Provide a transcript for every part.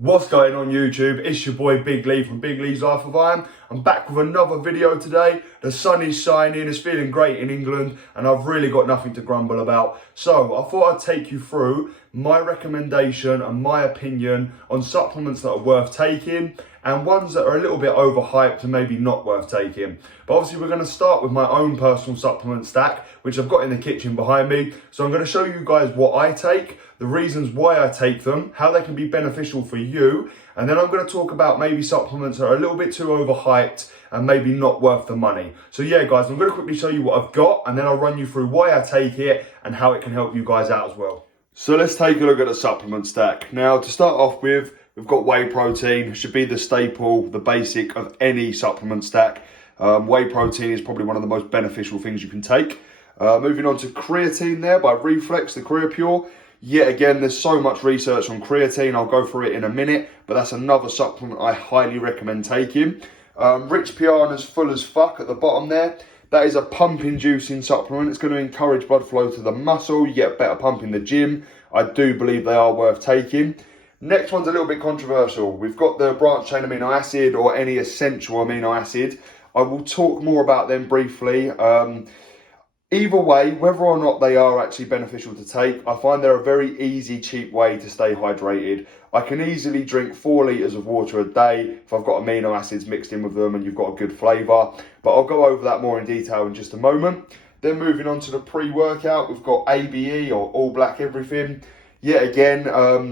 What's going on YouTube? It's your boy Big Lee from Big Lee's Life of Iron. I'm back with another video today. The sun is shining, it's feeling great in England, and I've really got nothing to grumble about. So I thought I'd take you through my recommendation and my opinion on supplements that are worth taking and ones that are a little bit overhyped and maybe not worth taking. But obviously we're going to start with my own personal supplement stack, which I've got in the kitchen behind me. So I'm going to show you guys what I take, the reasons why I take them, how they can be beneficial for you, and then I'm going to talk about maybe supplements that are a little bit too overhyped and maybe not worth the money. So yeah guys, I'm going to quickly show you what I've got, and then I'll run you through why I take it and how it can help you guys out as well. So let's take a look at the supplement stack. Now to start off with, we've got whey protein. Should be the staple, the basic of any supplement stack. Whey protein is probably one of the most beneficial things you can take. Moving on to creatine there by Reflex, the CreaPure. Yet again, there's so much research on creatine. I'll go through it in a minute, but that's another supplement I highly recommend taking. Rich Piana's Full as Fuck at the bottom there. That is a pump inducing supplement. It's going to encourage blood flow to the muscle. You get better pump in the gym. I do believe they are worth taking. Next one's a little bit controversial. We've got the branched chain amino acid or any essential amino acid. I will talk more about them briefly. Either way, whether or not they are actually beneficial to take, I find they're a very easy, cheap way to stay hydrated. I can easily drink 4 litres of water a day if I've got amino acids mixed in with them and you've got a good flavour. But I'll go over that more in detail in just a moment. Then moving on to the pre-workout, we've got ABE or All Black Everything. Yet again,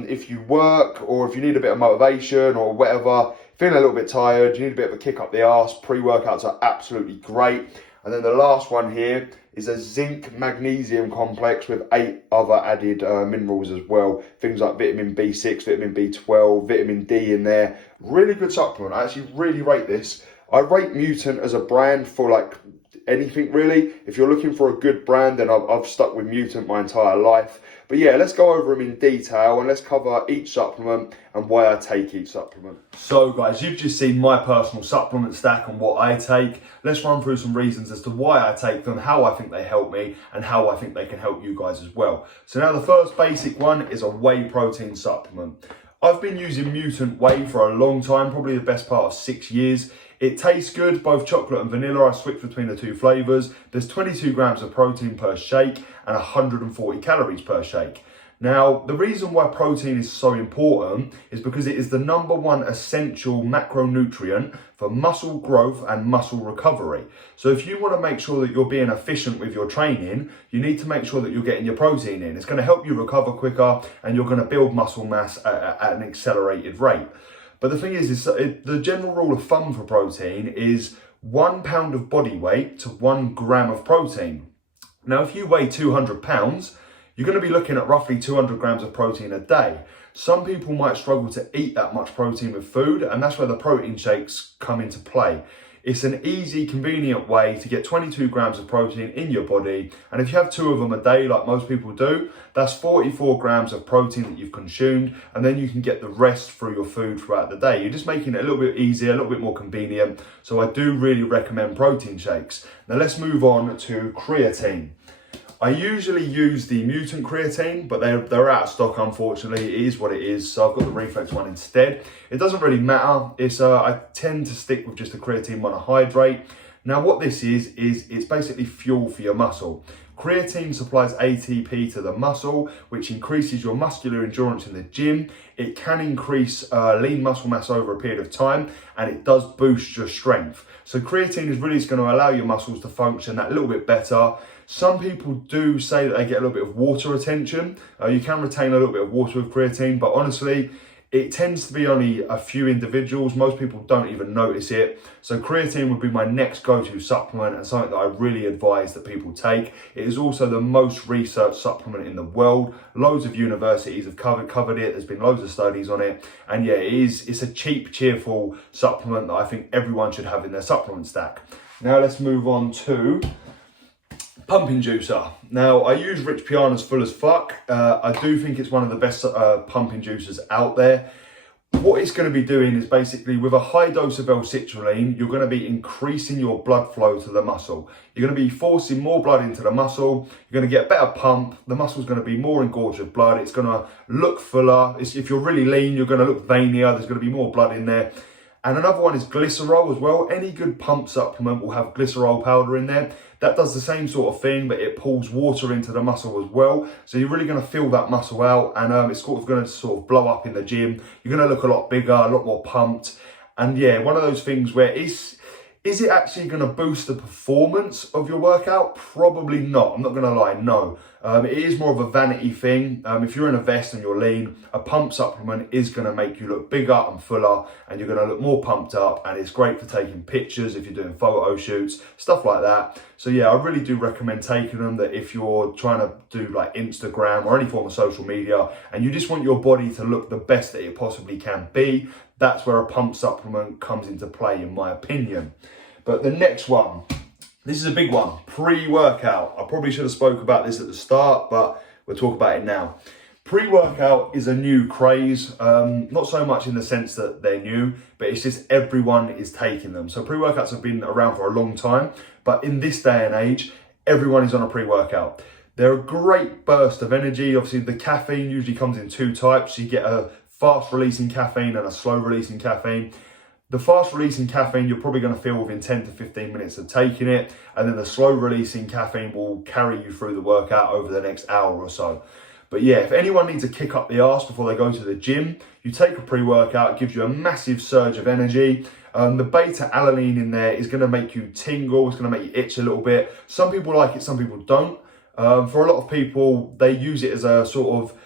if you work or if you need a bit of motivation or whatever, feeling a little bit tired, you need a bit of a kick up the arse, pre-workouts are absolutely great. And then the last one here is a zinc magnesium complex with 8 other added minerals as well. Things like vitamin B6, vitamin B12, vitamin D in there. Really good supplement. I actually really rate this. I rate Mutant as a brand for like anything really. If you're looking for a good brand, then I've stuck with Mutant my entire life. But yeah, let's go over them in detail and let's cover each supplement and why I take each supplement. So guys, you've just seen my personal supplement stack and what I take. Let's run through some reasons as to why I take them, how I think they help me, and how I think they can help you guys as well. So now the first basic one is a whey protein supplement. I've been using Mutant Whey for a long time, probably the best part of 6 years. It tastes good, both chocolate and vanilla. I switch between the two flavours. There's 22 grams of protein per shake and 140 calories per shake. Now, the reason why protein is so important is because it is the #1 essential macronutrient for muscle growth and muscle recovery. So if you want to make sure that you're being efficient with your training, you need to make sure that you're getting your protein in. It's going to help you recover quicker and you're going to build muscle mass at an accelerated rate. But the thing is the general rule of thumb for protein is 1 pound of body weight to 1 gram of protein. Now, if you weigh 200 pounds, you're going to be looking at roughly 200 grams of protein a day. Some people might struggle to eat that much protein with food, and that's where the protein shakes come into play. It's an easy, convenient way to get 22 grams of protein in your body. And if you have 2 of them a day, like most people do, that's 44 grams of protein that you've consumed. And then you can get the rest through your food throughout the day. You're just making it a little bit easier, a little bit more convenient. So I do really recommend protein shakes. Now let's move on to creatine. I usually use the Mutant creatine, but they're out of stock, unfortunately. It is what it is, so I've got the Reflex one instead. It doesn't really matter. I tend to stick with just the creatine monohydrate. Now what this is it's basically fuel for your muscle. Creatine supplies ATP to the muscle, which increases your muscular endurance in the gym. It can increase lean muscle mass over a period of time, and it does boost your strength. So creatine is really just going to allow your muscles to function that little bit better. Some people do say that they get a little bit of water retention. You can retain a little bit of water with creatine, but honestly, it tends to be only a few individuals. Most people don't even notice it. So creatine would be my next go-to supplement and something that I really advise that people take. It is also the most researched supplement in the world. Loads of universities have covered it. There's been loads of studies on it. And yeah, it's a cheap, cheerful supplement that I think everyone should have in their supplement stack. Now let's move on to pump inducer. Now, I use Rich Piana's Full as Fuck. I do think it's one of the best pump inducers out there. what it's going to be doing is basically with a high dose of L-citrulline, you're going to be increasing your blood flow to the muscle. You're going to be forcing more blood into the muscle. You're going to get a better pump. The muscle's going to be more engorged with blood. It's going to look fuller. If you're really lean, you're going to look veinier. There's going to be more blood in there. And another one is glycerol as well. Any good pump supplement will have glycerol powder in there. That does the same sort of thing, but it pulls water into the muscle as well. So you're really going to fill that muscle out, and it's sort of going to sort of blow up in the gym. You're going to look a lot bigger, a lot more pumped. And yeah, one of those things where is it actually going to boost the performance of your workout? Probably not. I'm not going to lie, no. It is more of a vanity thing. If you're in a vest and you're lean, a pump supplement is going to make you look bigger and fuller, and you're going to look more pumped up, and it's great for taking pictures if you're doing photo shoots, stuff like that. So yeah, I really do recommend taking them, that if you're trying to do like Instagram or any form of social media and you just want your body to look the best that it possibly can be, that's where a pump supplement comes into play, in my opinion. But the next one, this is a big one, pre-workout. I probably should have spoke about this at the start, but we'll talk about it now. Pre-workout is a new craze, not so much in the sense that they're new, but it's just everyone is taking them. So pre-workouts have been around for a long time, but in this day and age, everyone is on a pre-workout. They're a great burst of energy. Obviously, the caffeine usually comes in two types. You get a fast releasing caffeine and a slow releasing caffeine. The fast releasing caffeine, you're probably going to feel within 10 to 15 minutes of taking it. And then the slow releasing caffeine will carry you through the workout over the next hour or so. But yeah, if anyone needs a kick up the arse before they go to the gym, you take a pre-workout, it gives you a massive surge of energy. The beta alanine in there is going to make you tingle. It's going to make you itch a little bit. Some people like it, some people don't. For a lot of people, they use it as a sort of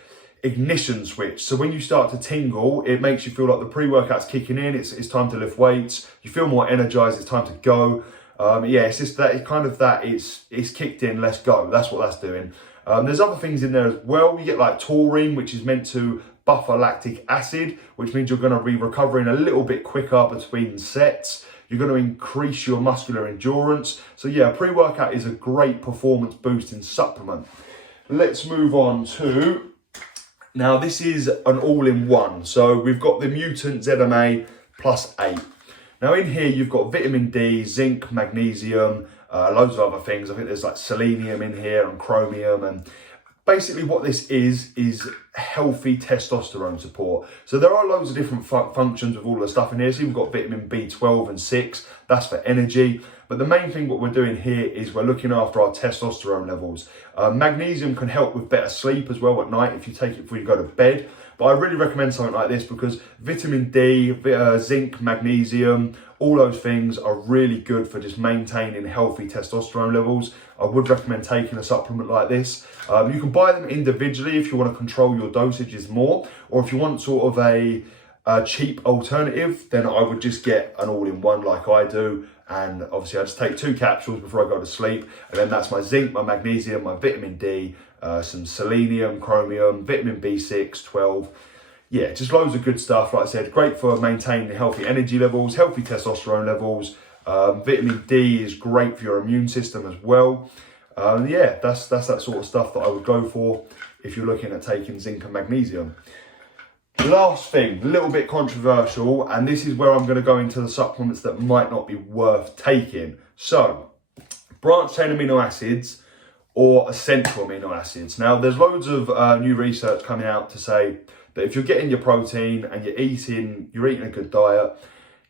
ignition switch. So when you start to tingle, it makes you feel like the pre-workout's kicking in. It's time to lift weights. You feel more energized. It's time to go. Yeah, it's just that it's kind of that it's kicked in. Let's go. That's what that's doing. There's other things in there as well. You get like taurine, which is meant to buffer lactic acid, which means you're going to be recovering a little bit quicker between sets. You're going to increase your muscular endurance. So yeah, pre-workout is a great performance boosting supplement. Let's move on to, now this is an all-in-one. So we've got the Mutant ZMA plus 8. Now in here you've got vitamin D, zinc, magnesium, loads of other things. I think there's like selenium in here and chromium, and basically what this is healthy testosterone support. So there are loads of different functions with all the stuff in here. So you've got vitamin B12 and 6, that's for energy. But the main thing what we're doing here is we're looking after our testosterone levels. Magnesium can help with better sleep as well at night if you take it before you go to bed. But I really recommend something like this because vitamin D, zinc, magnesium, all those things are really good for just maintaining healthy testosterone levels. I would recommend taking a supplement like this. You can buy them individually if you want to control your dosages more, or if you want sort of a cheap alternative, then I would just get an all-in-one like I do. And obviously I just take 2 capsules before I go to sleep. And then that's my zinc, my magnesium, my vitamin D, some selenium, chromium, vitamin B6, 12. Yeah, just loads of good stuff. Like I said, great for maintaining healthy energy levels, healthy testosterone levels. Vitamin D is great for your immune system as well. Yeah, that's that sort of stuff that I would go for if you're looking at taking zinc and magnesium. Last thing, a little bit controversial, and this is where I'm going to go into the supplements that might not be worth taking. So, branched chain amino acids or essential amino acids. Now, there's loads of new research coming out to say that if you're getting your protein and you're eating a good diet,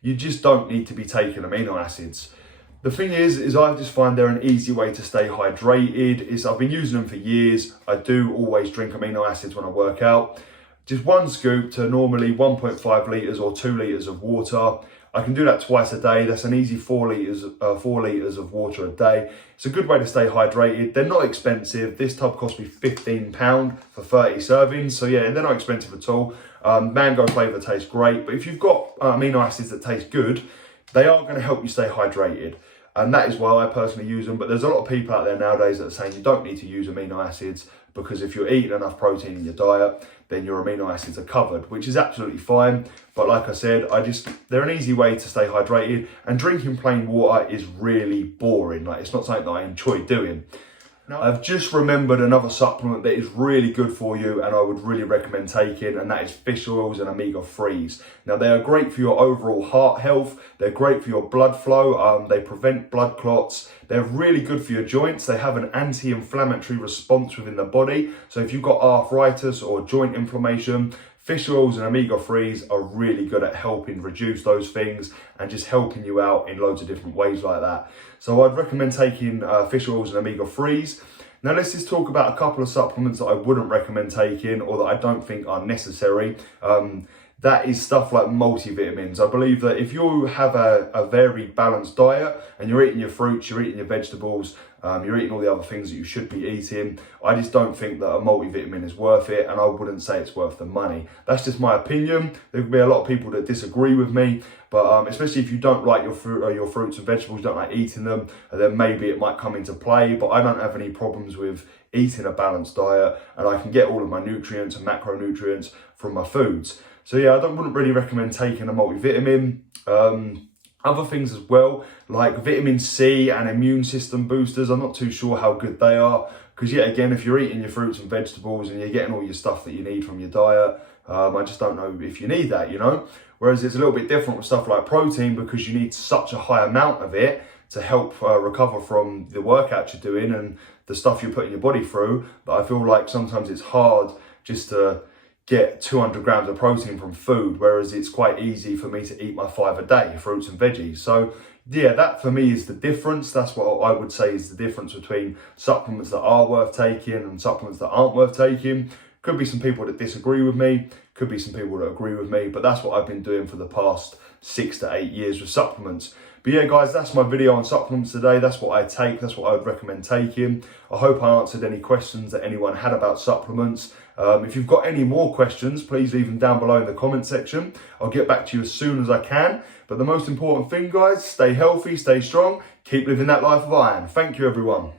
you just don't need to be taking amino acids. The thing is I just find they're an easy way to stay hydrated. I've been using them for years. I do always drink amino acids when I work out. Just 1 scoop to normally 1.5 litres or 2 litres of water. I can do that twice a day. That's an easy 4 litres of water a day. It's a good way to stay hydrated. They're not expensive. This tub cost me £15 for 30 servings. So yeah, they're not expensive at all. Mango flavour tastes great. But if you've got amino acids that taste good, they are going to help you stay hydrated. And that is why I personally use them. But there's a lot of people out there nowadays that are saying you don't need to use amino acids because if you're eating enough protein in your diet, then your amino acids are covered, which is absolutely fine. But like I said, they're an easy way to stay hydrated, and drinking plain water is really boring. Like, it's not something that I enjoy doing. Now, I've just remembered another supplement that is really good for you and I would really recommend taking, and that is fish oils and omega-3s. Now, they are great for your overall heart health. They're great for your blood flow. They prevent blood clots. They're really good for your joints. They have an anti-inflammatory response within the body. So if you've got arthritis or joint inflammation, fish oils and omega-3s are really good at helping reduce those things and just helping you out in loads of different ways like that. So I'd recommend taking fish oils and omega-3s. Now let's just talk about a couple of supplements that I wouldn't recommend taking or that I don't think are necessary. That is stuff like multivitamins. I believe that if you have a very balanced diet and you're eating your fruits, you're eating your vegetables, you're eating all the other things that you should be eating, I just don't think that a multivitamin is worth it, and I wouldn't say it's worth the money. That's just my opinion. There could be a lot of people that disagree with me, but especially if you don't like your fruits and vegetables, don't like eating them, then maybe it might come into play. But I don't have any problems with eating a balanced diet, and I can get all of my nutrients and macronutrients from my foods. So yeah, I wouldn't really recommend taking a multivitamin. Other things as well, like vitamin C and immune system boosters, I'm not too sure how good they are. Because yet again, if you're eating your fruits and vegetables and you're getting all your stuff that you need from your diet, I just don't know if you need that, you know? Whereas it's a little bit different with stuff like protein, because you need such a high amount of it to help recover from the workout you're doing and the stuff you're putting your body through, that I feel like sometimes it's hard just to get 200 grams of protein from food, whereas it's quite easy for me to eat my 5 a day, fruits and veggies. So yeah, that for me is the difference. That's what I would say is the difference between supplements that are worth taking and supplements that aren't worth taking. Could be some people that disagree with me, could be some people that agree with me, but that's what I've been doing for the past 6 to 8 years with supplements. But yeah, guys, that's my video on supplements today. That's what I take. That's what I would recommend taking. I hope I answered any questions that anyone had about supplements. If you've got any more questions, please leave them down below in the comment section. I'll get back to you as soon as I can. But the most important thing, guys, stay healthy, stay strong, keep living that life of iron. Thank you, everyone.